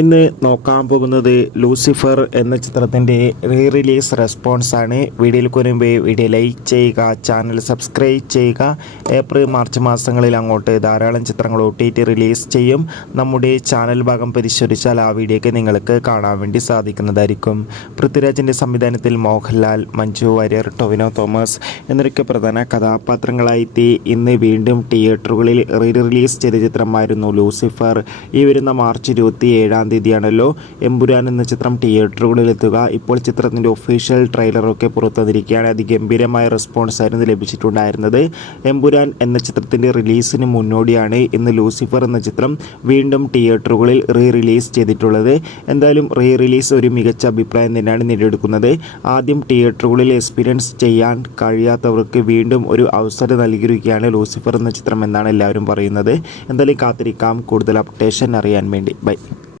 ഇന്ന് നോക്കാൻ പോകുന്നത് ലൂസിഫർ എന്ന ചിത്രത്തിൻ്റെ റീ റിലീസ് റെസ്പോൺസ് ആണ്. വീഡിയോയിൽ വരുമ്പോൾ വീഡിയോ ലൈക്ക് ചെയ്യുക, ചാനൽ സബ്സ്ക്രൈബ് ചെയ്യുക. ഏപ്രിൽ മാർച്ച് മാസങ്ങളിൽ അങ്ങോട്ട് ധാരാളം ചിത്രങ്ങൾ OTT റിലീസ് ചെയ്യും. നമ്മുടെ ചാനൽ ഭാഗം പരിശോധിച്ചാൽ ആ വീഡിയോയ്ക്ക് നിങ്ങൾക്ക് കാണാൻ വേണ്ടി സാധിക്കുന്നതായിരിക്കും. പൃഥ്വിരാജിൻ്റെ സംവിധാനത്തിൽ മോഹൻലാൽ, മഞ്ജു വാര്യർ, ടൊവിനോ തോമസ് എന്നൊക്കെ പ്രധാന കഥാപാത്രങ്ങളായി ഇന്ന് വീണ്ടും തിയേറ്ററുകളിൽ റീ റിലീസ് ചെയ്ത ചിത്രമായിരുന്നു ലൂസിഫർ. ഈ വരുന്ന മാർച്ച് 27 തീയതിയാണല്ലോ എമ്പുരാൻ എന്ന ചിത്രം തിയേറ്ററുകളിലെത്തുക. ഇപ്പോൾ ചിത്രത്തിൻ്റെ ഒഫീഷ്യൽ ട്രെയിലറൊക്കെ പുറത്തുവന്നിരിക്കുകയാണ്. അതിഗംഭീരമായ റെസ്പോൺസ് ആയിരുന്നു ലഭിച്ചിട്ടുണ്ടായിരുന്നത്. എമ്പുരാൻ എന്ന ചിത്രത്തിൻ്റെ റിലീസിന് മുന്നോടിയാണ് ഇന്ന് ലൂസിഫർ എന്ന ചിത്രം വീണ്ടും തിയേറ്ററുകളിൽ റിലീസ് ചെയ്തിട്ടുള്ളത്. എന്തായാലും റിലീസ് ഒരു മികച്ച അഭിപ്രായം തന്നെയാണ് നേടിയെടുക്കുന്നത്. ആദ്യം തിയേറ്ററുകളിൽ എക്സ്പീരിയൻസ് ചെയ്യാൻ കഴിയാത്തവർക്ക് വീണ്ടും ഒരു അവസരം നൽകിയിരിക്കുകയാണ് ലൂസിഫർ എന്ന ചിത്രം എന്നാണ് എല്ലാവരും പറയുന്നത്. എന്തായാലും കാത്തിരിക്കാം കൂടുതൽ അപ്ഡേഷൻ അറിയാൻ വേണ്ടി. ബൈ.